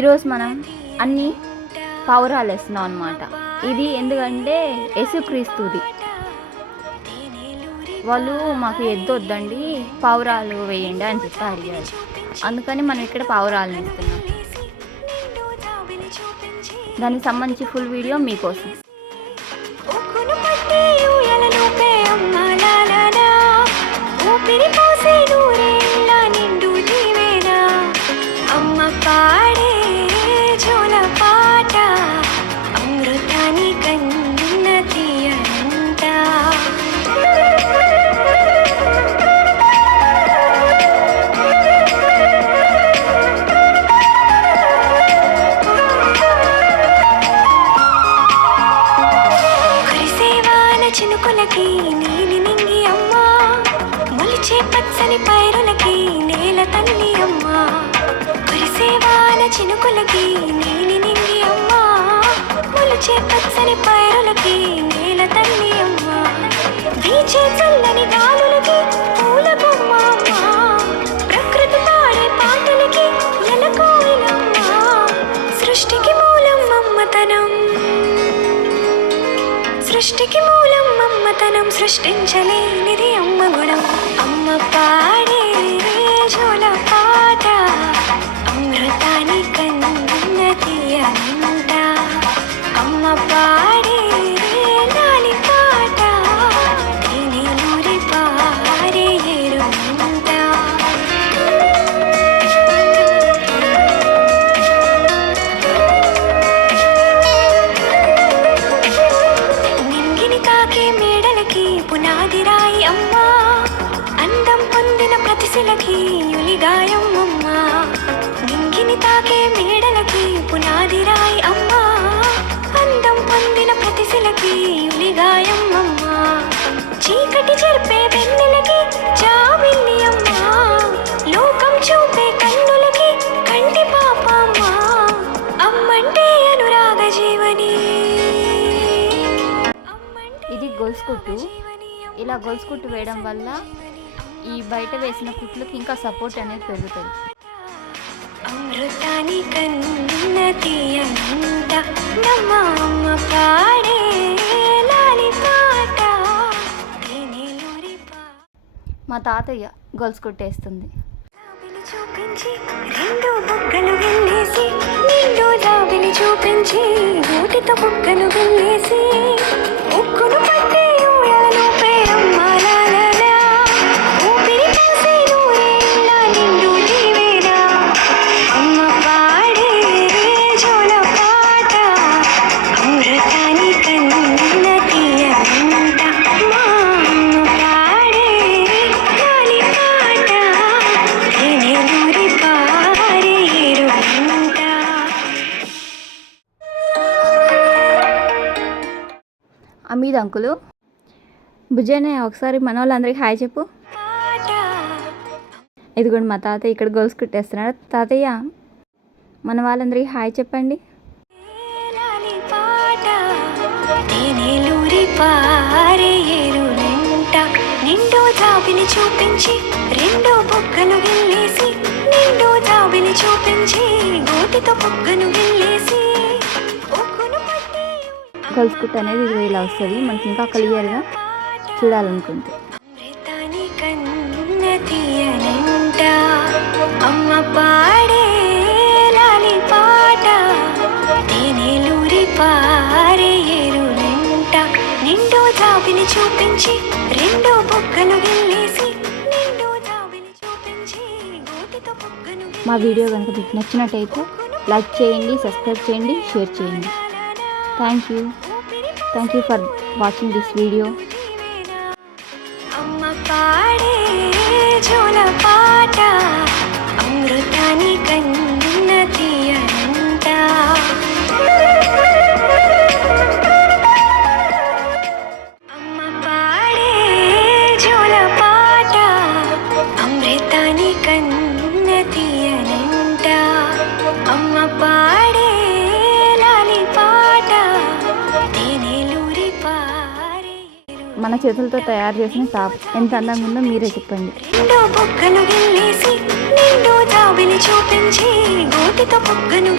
ఈరోజు మనం అన్ని పావురాలు వేస్తున్నాం అన్నమాట. ఇది ఎందుకంటే యేసుక్రీస్తుది. వాళ్ళు మాకు ఎద్దు వద్దండి పావురాలు వేయండి అని చెప్పి అడిగారు. అందుకని మనం ఇక్కడ పావురాలు వేస్తున్నాం. దానికి సంబంధించి ఫుల్ వీడియో మీకోసం. చినుకులకి నీలి నింగి అమ్మా, మొలిచే పచ్చని పైరులకి నేల తల్లి అమ్మా. కురిసేవాన చినుకులకి నీలి నింగి అమ్మా, మొలిచే పచ్చని పైరులకి నేల తల్లి అమ్మా. వీచే చల్లని గాలులకి పూల బొమ్మ అమ్మా, ప్రకృతి పాడే పాటలకి ఎలకోయిలమ్మా. సృష్టికి మూలం మమ్మతనం, సృష్టికి మూలం మమ్మతనం, సృష్టించలేనిది అమ్మ గుణం. అమ్మ పాడే జోల పాట, అమృతాని కన్న తీయనంట. అమ్మ పాడే లాలి పాట, తేనెలూరి పారే ఏరుమంట. పునాది రాయి అమ్మా, అందం పొందిన ప్రతిశిలకి యులిగాయం అమ్మా. నింగిని తాకే మేడలకి పునాది రాయి అమ్మా, అందం పొందిన ప్రతిశిలకి యులిగాయం అమ్మా. చీకటి చెరిపే వెన్నెలకి జాబిల్లి అమ్మా, లోకం చూపే కన్నులకి కంటి పాప అమ్మా. అమ్మంటే అనురాగ జీవని. ఇది గొలుసు కుట్టు. ఇలా గొలుసు కుట్టు వేయడం వల్ల ఈ బయట వేసిన కుట్లకి ఇంకా సపోర్ట్ అనేది పెరుగుతుంది. అమృతాని కన్న తీయనంట, అమ్మ పాడే లాలి పాట, తేనెలూరి పాట. మా తాతయ్య గొలుసు కుట్టేస్తుంది. చూపించి రెండు బుగ్గలు వెళ్ళేసి, నిండు జాబిలి చూపించి గూటితో బుగ్గలు వెళ్ళేసి, ఉక్కును పట్టి ఊయలను పేరమ్మ లాలలా, ఊపిరి పోసి నూరేళ్ళ నిండు జీవేనా. అమ్మ పాడే జోల పాట, అమృతాని కన్న తీయనంట. మా అమ్మ పాడే లాలి పాట, తేనెలూరి పారే ఏరుమంట. అమీద్ అంకులు, బుజ్జయ్య ఒకసారి మన వాళ్ళందరికీ హాయ్ చెప్పు. ఇదిగోండి మా తాతయ్య ఇక్కడ గొలుసు కుట్టేస్తున్నాడు. తాతయ్య మన వాళ్ళందరికీ హాయ్ చెప్పండి. తేనెలూరి పారే ఏరులంట, నిండు జాబిలి చూపించి రెండు బుగ్గలు వెళ్ళేసి, నిండు జాబిలి చూపించి గోటితో బుగ్గను వెళ్ళేసి, గొలుసు కుట్టు అనేది ఇది ఇలా వస్తుంది. మనకి ఇంకా క్లియర్గా చూడాలనుకుంటే. అమృతాని కన్న తీయనంట, అమ్మ పాడే లాలి పాట, తేనెలూరి పారే ఏరులంట, నిండు జాబిలి చూపించి రెండు బుగ్గలు వెళ్ళేసి, నిండు జాబిలి చూపించి గోటితో బుగ్గను. మా వీడియో కనుక మీకు నచ్చినట్టయితే లైక్ చేయండి, సబ్స్క్రైబ్ చేయండి, షేర్ చేయండి. Thank you for watching this video. అమ్మ పాడే జోల పాట, అమృతాని కన్న తీయనంట. అమ్మ పాడే జోల పాట, అమృతాని కన్న తీయనంట. అమ్మ పాడే లాలి పాట, తేనెలూరి పారే. మన చేతులతో తయారు చేసిన టాప్ ఎంత అందంగా ఉందో మీరే చెప్పండి. రెండు బొగ్గలు గిల్లేసి నిండు జాబిలి చూపించి గోటితో బొగ్గను